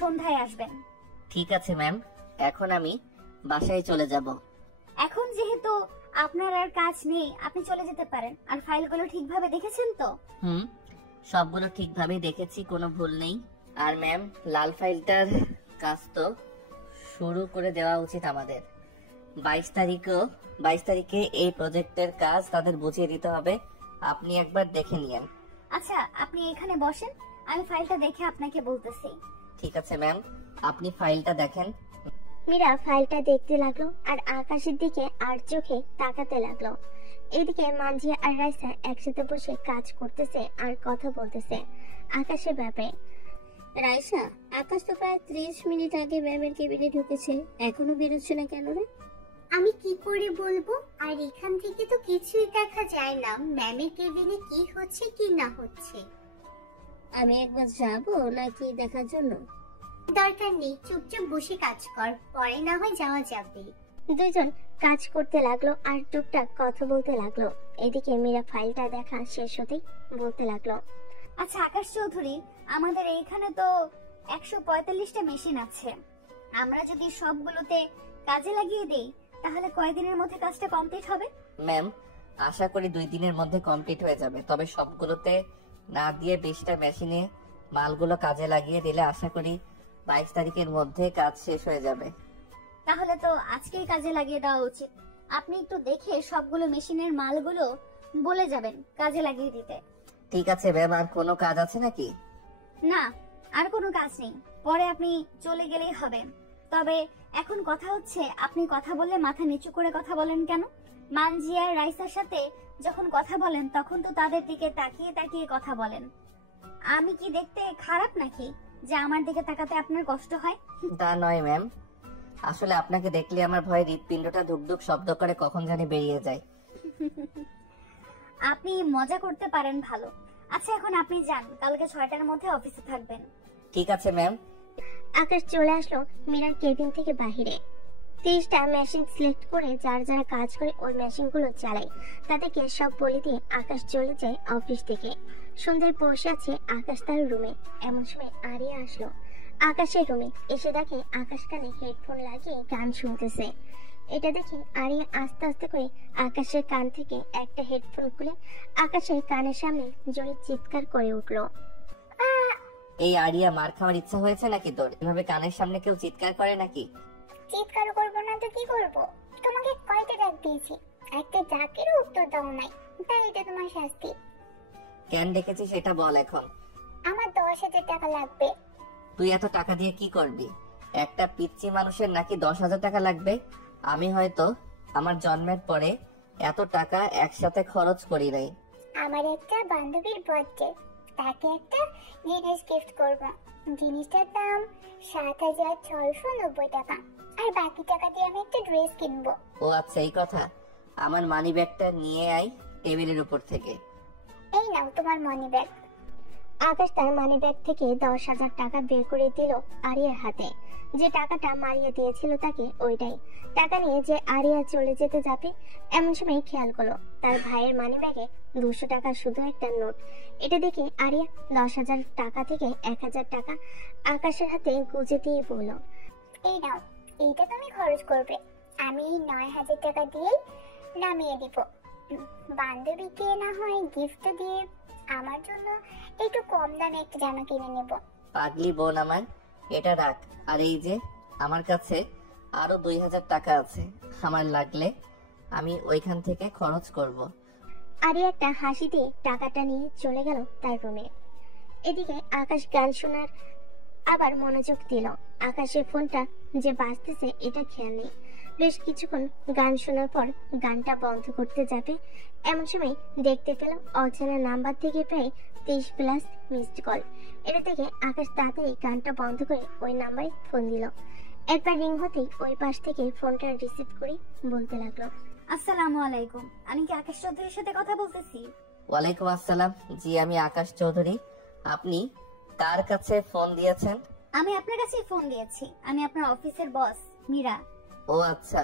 সন্ধ্যায় আসবেন। ঠিক আছে ম্যাম, এখন আমি বাসায় চলে যাব। এখন যেহেতু আপনার আর কাজ নেই, আপনি চলে যেতে পারেন। আর ফাইলগুলো ঠিকভাবে দেখেছেন তো? সবগুলো ঠিকভাবে দেখেছি, কোনো ভুল নেই। আর ম্যাম, লাল ফাইলটার কাজ তো শুরু করে দেওয়া উচিত আমাদের। 22 তারিখে এই প্রজেক্টের কাজ তাদের বুঝিয়ে দিতে হবে। আপনি একবার দেখে নিয়েন। আচ্ছা, আপনি এখানে বসেন, আমি ফাইলটা দেখে আপনাকে বলতেছি। ঠিক আছে ম্যাম, আপনি ফাইলটা দেখেন। মীরা ফাইলটা দেখতে লাগলো আর আকাশের দিকে আর চোখে তাকাতে লাগলো। এদিকে মানজিয়া আর রাইসা একসাথে বসে কাজ করতেছে আর কথা বলতেছে আকাশের ব্যাপারে। রাইসা, আকাশ তো প্রায় 30 মিনিট আগে ম্যামের কেবিনে ঢুকেছে, এখনো বেরোচ্ছে না কেন রে? আমি কি করে বলবো? আর এখান থেকে তো কিছুই দেখা যায় না ম্যামের কেবিনে কি হচ্ছে কি না হচ্ছে। আমি একবার যাবো নাকি দেখার জন্য? দরকার নেই, চুপচাপ বসে কাজ কর, পরে না হয় যাওয়া যাবে। দুইজন কাজ করতে লাগলো আর টুকটাক কথা বলতে লাগলো। এদিকে মীরা ফাইলটা দেখা শেষ হতেই বলতে লাগলো, আচ্ছা আকাশ চৌধুরী, আমাদের এইখানে তো 145টা মেশিন আছে। আমরা যদি সবগুলোতে কাজে লাগিয়ে দেই তাহলে কয়দিনের মধ্যে কাজটা কমপ্লিট হবে? ম্যাম, আশা করি 2 দিনের মধ্যে কমপ্লিট হয়ে যাবে। তবে সবগুলোতে না দিয়ে 20টা মেশিনে মালগুলো কাজে লাগিয়ে দিলে আশা করি 22 তারিখের মধ্যে কাজ শেষ হয়ে যাবে। তাহলে তো আজকেই কাজে লাগিয়ে দেওয়া উচিত। আপনি একটু দেখে সবগুলো মেশিনের মালগুলো বলে যাবেন কাজে লাগিয়ে দিতে। ঠিক আছে ম্যাম, আর কোনো কাজ আছে নাকি? না, আর কোনো কাজ নেই, পরে আপনি চলে গেলেই হবে। তবে এখন কথা হচ্ছে, আপনি কথা বললে মাথা নিচু করে কথা বলেন কেন? মানজিয়া রাইসার সাথে যখন কথা বলেন তখন তো তাদের দিকে তাকিয়ে তাকিয়ে কথা বলেন। আমি কি দেখতে খারাপ নাকি যে আমার দিকে তাকাতে আপনার কষ্ট হয়? তা নয় ম্যাম, আসলে আপনাকে দেখলে আমার ভয়ে হৃৎপিণ্ডটা ধুকধুক শব্দ করে কখন জানি বেরিয়ে যায়। আপনি মজা করতে পারেন ভালো। আচ্ছা এখন আপনি যান, কালকে 6টার মধ্যে অফিসে থাকবেন। ঠিক আছে ম্যাম। আকাশ চলে আসলো মীরার কেবিন থেকে বাহিরে। 30টা মেশিন সিলেক্ট করে যারা কাজ করে ওই মেশিনগুলো চালায়। তাদেরকে সব বলে দিয়ে আকাশ চলে যায় অফিস থেকে। সন্ধ্যায় বসে আছে আকাশ তার রুমে। এমন সময় আরিয়া আসলো আকাশের রুমে। এসে দেখে আকাশ কানে হেডফোন লাগিয়ে গান শুনতেছে। এটা দেখে আরিয়া আস্তে আস্তে করে আকাশের কান থেকে একটা হেডফোন খুলে আকাশের কানের সামনে জোরে চিৎকার করে উঠলো। এই আরিয়া, মার খাওয়ার ইচ্ছা হয়েছে নাকি তোর? এভাবে কানের সামনে কেউ চিৎকার করে নাকি? চিৎকার করবো না তো কি করবো? তোমাকে কয়টা ডাক দিয়েছি, একটা ডাকেরও উত্তর দাও নাই, তাই এটা তোমার শাস্তি। কেন ডেকেছিস সেটা বল এখন। আমার 10,000 টাকা লাগবে। তুই এত টাকা দিয়ে কি করবি? একটা পিচ্চি মানুষের নাকি 10,000 টাকা লাগবে? আমি হয়তো আমার জন্মের পরে এত টাকা একসাথে খরচ করি নাই। আমার একটা বান্ধবীর বার্থডে, তাকে একটা জিনিস গিফট করব। জিনিসটার দাম 7,690 টাকা, আর বাকি টাকা দিয়ে আমি একটা ড্রেস কিনবো। ও আচ্ছা, এই কথা। আমার মানি ব্যাগটা নিয়ে আয় টেবিলের উপর থেকে। এই নাও তোমার মানি ব্যাগ। আকাশ তার মানি ব্যাগ থেকে 10,000 টাকা বের করে দিল আরিয়ার হাতে। যে টাকাটা মারিয়া দিয়েছিল তাকে ওইটাই। টাকা নিয়ে যে আরিয়া চলে যেতে যাবে এমন সময় খেয়াল করলো তার ভাইয়ের মানি ব্যাগে 200 টাকা শুধু একটা নোট। এটা দেখে আরিয়া 10,000 টাকা থেকে 1,000 টাকা আকাশের হাতে গুজে দিয়ে বলল, এই নাও, এইটা তুমি খরচ করবে, আমি এই 9,000 টাকা দিয়েই নামিয়ে দিব। বান্ধবীকে না হয় গিফট দিয়ে আমার জন্য একটু কম দামে একটা জামা কিনে নেব। পাগলি বোন আমার, এটা রাখ। আর এই যে আমার কাছে আরো 2,000 টাকা আছে, আমার লাগলে আমি ওইখান থেকে খরচ করব। আরিয়া একটা হাসি দিয়ে টাকাটা নিয়ে চলে গেল তার রুমে। এদিকে আকাশ গান শোনার আবার মনোযোগ দিল। আকাশের ফোনটা যে বাজতেছে এটা খেয়াল নেই। বেশ কিছুক্ষণ গান শোনার পর গানটা বন্ধ করতে যাবে এমন সময় দেখতে পেল অচেনা নাম্বার থেকে প্রায় 30+ মিসড কল। এটা থেকে আকাশ তাড়াতাড়ি গানটা বন্ধ করে ওই নাম্বারে ফোন দিল। একবার রিং হতেই ওই পাশ থেকে ফোনটা রিসিভ করে বলতে লাগলো, আসসালামু আলাইকুম, আমি কি আকাশ চৌধুরীর সাথে কথা বলতেছি? ওয়ালাইকুম আসসালাম। জি, আমি আকাশ চৌধুরী। আপনি কার কাছে ফোন দিয়েছেন? আমি আপনার কাছেই ফোন দিয়েছি। আমি আপনার অফিসের বস মীরা। ও আচ্ছা,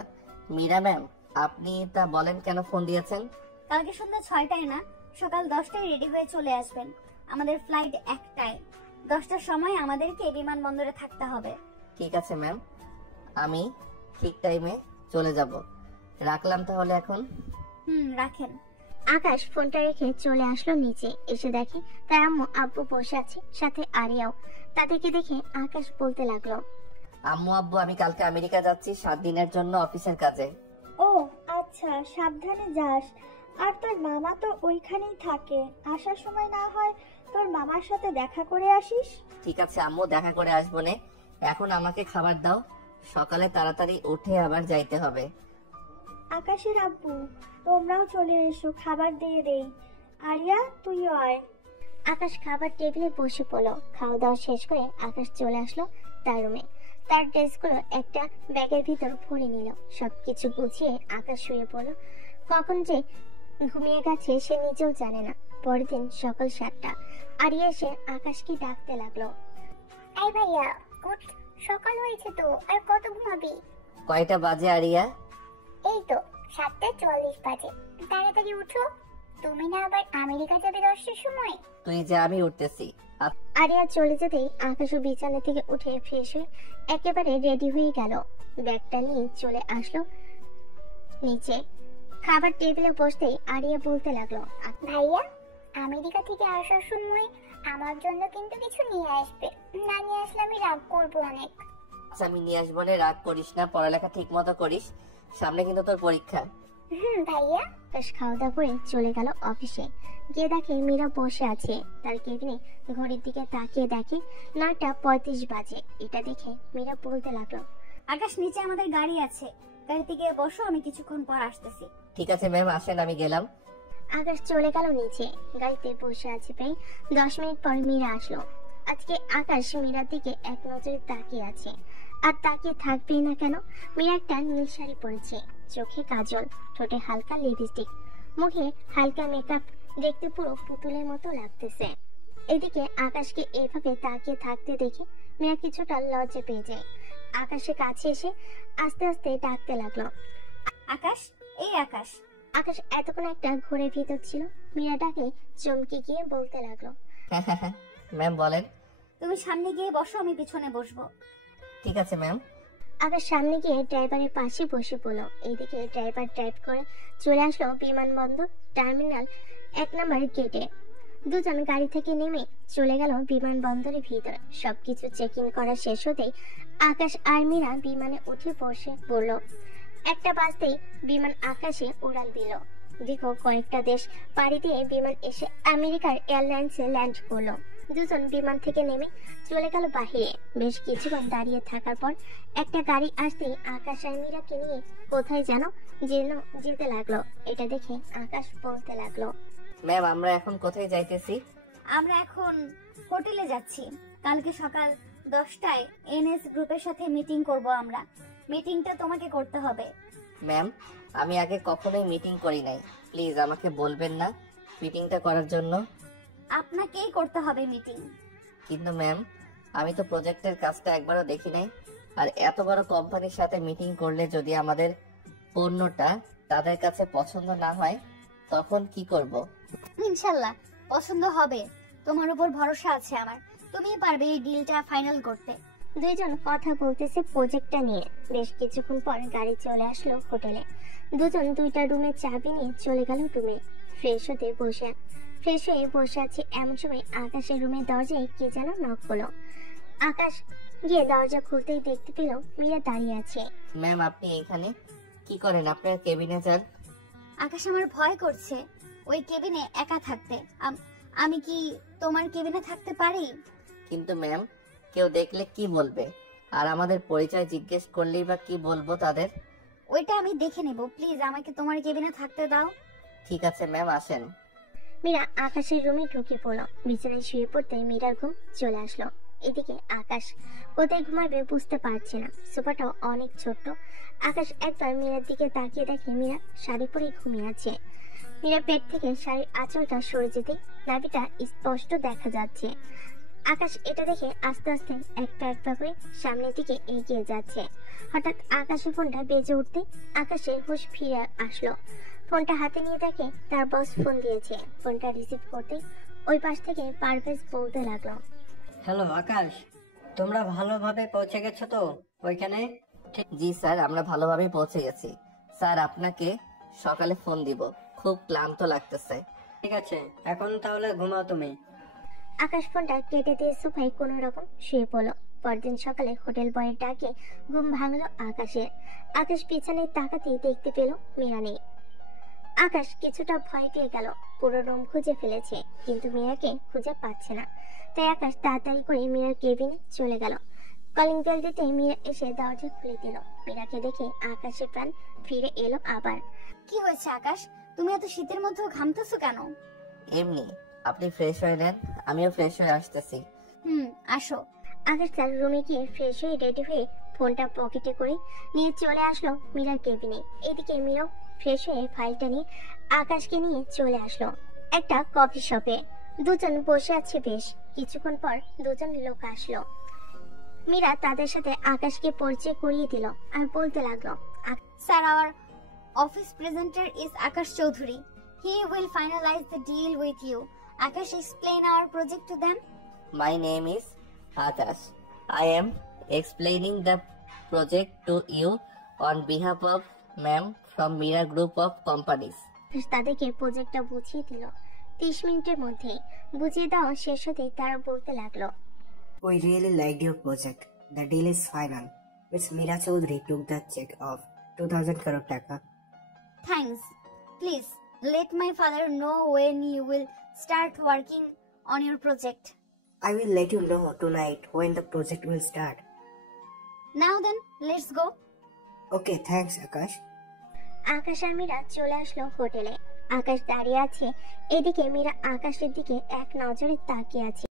মীরা ম্যাম, আপনি তা বলেন কেন ফোন দিয়েছেন? কালকে সন্ধ্যা 6টায় না, সকাল 10টায় রেডি হয়ে চলে আসবেন। আমাদের ফ্লাইট 1টায়। 10টার সময় আমাদেরকে বিমানবন্দরে থাকতে হবে। ঠিক আছে ম্যাম, আমি ঠিক টাইমে চলে যাব। রাখলাম তাহলে এখন। রাখেন। আকাশ ফোনটা রেখে চলে আসলো নিচে। এসে দেখে তার আম্মু আব্বু বসে আছে, সাথে আরিয়াও। তাদেরকে দেখে আকাশ বলতে লাগলো, আম্মু আব্বু, আমি কালকে আমেরিকা যাচ্ছি 7 দিনের জন্য অফিসের কাজে। ও আচ্ছা, সাবধানে যাস। আর তোর মামা তো ওইখানেই থাকে, আসার সময় না হয় তোর মামার সাথে দেখা করে আসিস। ঠিক আছে আম্মু, দেখা করে আসবো নে। এখন আমাকে খাবার দাও, সকালে তাড়াতাড়ি উঠে আবার যাইতে হবে। আকাশের আব্বু, তোমরাও চলে এসো, খাবার দিয়ে দেই। আরিয়া, তুইও আয়। আকাশ খাবার টেবিলে বসে পড়লো। খাওয়া দাওয়া শেষ করে আকাশ চলে আসলো তার রুমে। তার ড্রেসগুলো একটা ব্যাগের ভিতর ভরে নিল। সবকিছু গুছিয়ে আকাশ শুয়ে পড়লো। কখন যে ঘুমিয়ে গেছে সে নিজেও জানে না। পরের দিন সকাল 7টা। আরিয়া এসে আকাশকে ডাকতে লাগলো, এই ভাইয়া উঠ, সকাল হয়েছে তো, আর কত ঘুমাবি? কয়টা বাজে আরিয়া? এই তো 7:40 বাজে। তাড়াতাড়ি উঠো, তুমি না আবার আমেরিকা যাবে 10টার সময়। তুই যা, আমি উঠতেছি। আরিয়া চলে যেতেই আকাশও বিছানা থেকে উঠে ফ্রেশ হয়ে একেবারে রেডি হয়ে গেল। ব্যাগটা নিয়ে চলে আসলো নিচে। খাবার টেবিলে বসতেই আরিয়া বলতে লাগলো, ভাইয়া, আমেরিকা থেকে আসার সময় আমার জন্য কিন্তু কিছু নিয়ে আসবে। না নিয়ে আসলে আমি রাগ করবো অনেক। আচ্ছা, আমি নিয়ে আসবো নে, রাগ করিস না, পড়ালেখা ঠিক মতো করিস, সামনে কিন্তু তোর পরীক্ষা। ভাইয়া। বেশ খাওয়া দাওয়া করে চলে গেল অফিসে। গিয়ে দেখে মীরা বসে আছে তার কেবিনে। ঘড়ির দিকে তাকিয়ে দেখে 9:35 বাজে। এটা দেখে মীরা বলতে লাগলো, আকাশ, নিচে আমাদের গাড়ি আছে, গাড়িতে গিয়ে বসো, আমি কিছুক্ষণ পর আসতেছি। ঠিক আছে ম্যাম, আসেন, আমি গেলাম। আকাশ চলে গেল নিচে। গাড়িতে বসে আছে। প্রায় 10 মিনিট পর মীরা আসলো। আজকে আকাশ মীরার দিকে এক নজরে তাকিয়ে আছে। আর তাকিয়ে থাকবেই না কেন? মীরা একটা নীল শাড়ি পরেছে, চোখে কাজল, ঠোঁটে হালকা লিপস্টিক, মুখে হালকা মেকআপ, দেখতে পুরো পুতুলের মতো লাগতেছে। এদিকে আকাশকে এইভাবে তাকিয়ে থাকতে দেখে মীরা কিছুটা লজ্জা পেয়ে যায়। আকাশের কাছে এসে আস্তে আস্তে ডাকতে লাগলো, আকাশ, এই আকাশ। আকাশ এতক্ষণ একটা ঘোরের ভিতর ছিল। মীরা ডাকে চমকে গিয়ে বলতে লাগলো, ম্যাম বলেন। তুমি সামনে গিয়ে বসো, আমি পিছনে বসবো। ঠিক আছে ম্যাম। আকাশ সামনে গিয়ে ড্রাইভারের পাশে বসে পড়লো। এইদিকে ড্রাইভার ড্রাইভ করে চলে আসলো বিমানবন্দর টার্মিনাল 1 নম্বর গেটে। দুজন গাড়ি থেকে নেমে চলে গেল বিমানবন্দরের ভিতরে। সবকিছু চেকিং করা শেষ হতেই আকাশ আর মীরা বিমানে উঠে বসে পড়লো। 1টা বাজতেই বিমান আকাশে উড়াল দিল। দীর্ঘ কয়েকটা দেশ পাড়ি দিয়ে বিমান এসে আমেরিকার এয়ারলাইন্সে ল্যান্ড করলো। দুজন বিমান থেকে নেমে চলে গেল বাহিরে। বেশ কিছুক্ষণ দাঁড়িয়ে থাকার পর একটা গাড়ি আসতেই আকাশ আর মীরাকে নিয়ে কোথায় যেন যেতে লাগলো। এটা দেখে আকাশ বলতে লাগলো, ম্যাম, আমরা এখন কোথায় যাইতেছি? আমরা এখন হোটেলে যাচ্ছি। কালকে সকাল 10টায় এনএস গ্রুপের সাথে মিটিং করব আমরা। মিটিংটা তোমাকে করতে হবে। ম্যাম, আমি আগে কখনোই মিটিং করি নাই, প্লিজ আমাকে বলবেন না মিটিংটা করার জন্য। আপনাকেই করতে হবে মিটিং। কিন্তু ম্যাম, আমি তো প্রজেক্টের কাজটা একবারও দেখি নাই। আর এত বড় কোম্পানির সাথে মিটিং করলে যদি আমাদের পণ্যটা তাদের কাছে পছন্দ না হয় তখন কি করব? ইনশাআল্লাহ পছন্দ হবে, তোমার উপর ভরসা আছে আমার। তুমিই পারবে এই ডিলটা ফাইনাল করতে। দুইজন কথা বলতেছে প্রজেক্টটা নিয়ে। বেশ কিছুক্ষণ পর গাড়ি চলে আসলো হোটেলে। দুজন 2টা রুমের চাবি নিয়ে চলে গেল রুমে। ফ্রেশ হয়ে বসে আছে এমন সময় আকাশের রুমের দরজায় কে যেন নক হলো। আকাশ গিয়ে দরজা খুলতেই দেখতে পেল মীরা দাঁড়িয়ে আছে। ম্যাম, আপনি এখানে কি করেন? আপনার কেবিনে যান। আকাশ, আমার ভয় করছে ওই কেবিনে একা থাকতে। আমি কি তোমার কেবিনে থাকতে পারি? কিন্তু ম্যাম, কেউ দেখলে কি বলবে? আর আমাদের পরিচয় জিজ্ঞেস করলেই বা কি বলবো তাদের? ওইটা আমি দেখে নেব, প্লিজ আমাকে তোমার কেবিনে থাকতে দাও। ঠিক আছে ম্যাম, আসেন। মীরা আকাশের রুমে ঢুকে পড়লো। বিছানায় শুয়ে পড়তে মীরার ঘুম চলে আসলো। এদিকে আকাশ কোথায় ঘুমাবে বুঝতে পারছে না। সোফাটাও অনেক ছোট্ট। আকাশ একবার মীরার দিকে তাকিয়ে দেখে মীরা শাড়ি পরে ঘুমিয়ে আছে। মীরা পেট থেকে শাড়ির আঁচলটা সরে যেতে নাভিটা স্পষ্ট দেখা যাচ্ছে। আকাশ এটা দেখে আস্তে আস্তে এক পা করে সামনের দিকে এগিয়ে যাচ্ছে। হঠাৎ আকাশের ফোনটা বেজে উঠতে আকাশের হুঁশ ফিরে আসলো। ফোনটা হাতে নিয়ে দেখে তার বস ফোন দিয়েছে। ফোনটা রিসিভ করতে ওই পাশ থেকে পারভেজ বলতে লাগলো, হ্যালো আকাশ, তোমরা ভালোভাবে পৌঁছে গেছো তো ওইখানে? জি স্যার, আমরা ভালোভাবে পৌঁছে গেছি। স্যার আপনাকে সকালে ফোন দিব, খুব ক্লান্ত লাগতেছে। ঠিক আছে, এখন তাহলে ঘুমাও তুমি। আকাশ ফোনটা কেটে দিয়ে সোফায় কোনো রকম শুয়ে পড়লো। পরদিন সকালে হোটেল বয়ের ডাকে ঘুম ভাঙলো আকাশের। আকাশ পিছনে তাকাতেই দেখতে পেল মীরা নেই। আকাশ কিছুটা ভয় পেয়ে গেল। পুরো রুম খুঁজে ফেলেছে কিন্তু মীরাকে খুঁজে পাচ্ছে না। তাই আকাশ তাড়াতাড়ি করে মীরার কেবিনে চলে গেল। কলিং বেল দিতে মীরা এসে দরজা খুলে দিল। মীরাকে দেখে আকাশের প্রাণ ফিরে এলো আবার। কি হয়েছে আকাশ, তুমি এত শীতের মধ্যেও ঘামতেছো কেন? এমনি, আপনি ফ্রেশ হয়ে নেন, আমিও ফ্রেশ হয়ে আসতেছি। আসো। আকাশ তার রুমে গিয়ে ফ্রেশ হয়ে রেডি হয়ে ফোনটা পকেটে করে নিয়ে চলে আসলো মীরার কেবিনে। এদিকে মীরাও ফ্রেশ হয়ে ফাইলটা নিয়ে আকাশকে নিয়ে চলে আসলো একটা কফি শপে। দুজন বসে আছে বেশ কিছুক্ষণ পর দুজন লোক আসলো। মীরা তাদের সাথে আকাশকে পরিচয় করিয়ে দিল আর বলতে লাগলো, Sir, our office presenter is Akash Chaudhary. He will finalize the deal with you. Akash, explain our project to them. My name is Akash. I am explaining the project to you on behalf of ma'am from Mira Group of Companies. তাদেরকে প্রজেক্টটা বুঝিয়ে দিল। 30 মিনিটের মধ্যে বুঝিয়ে দেওয়া শেষ হতেই তারা বলতে লাগলো, We really liked your project. The deal is final. Miss Mira Chaudhary took the check of 2000 crore taka. Thanks. Please let my father know when you will start working on your project. I will let you know tonight when the project will start. Now then, let's go. Okay, thanks Akash. আকাশ আর মীরা চলে আসলো হোটেলে। আকাশ দাঁড়িয়ে আছে, এদিকে মীরা আকাশের দিকে এক নজরে তাকিয়ে আছে।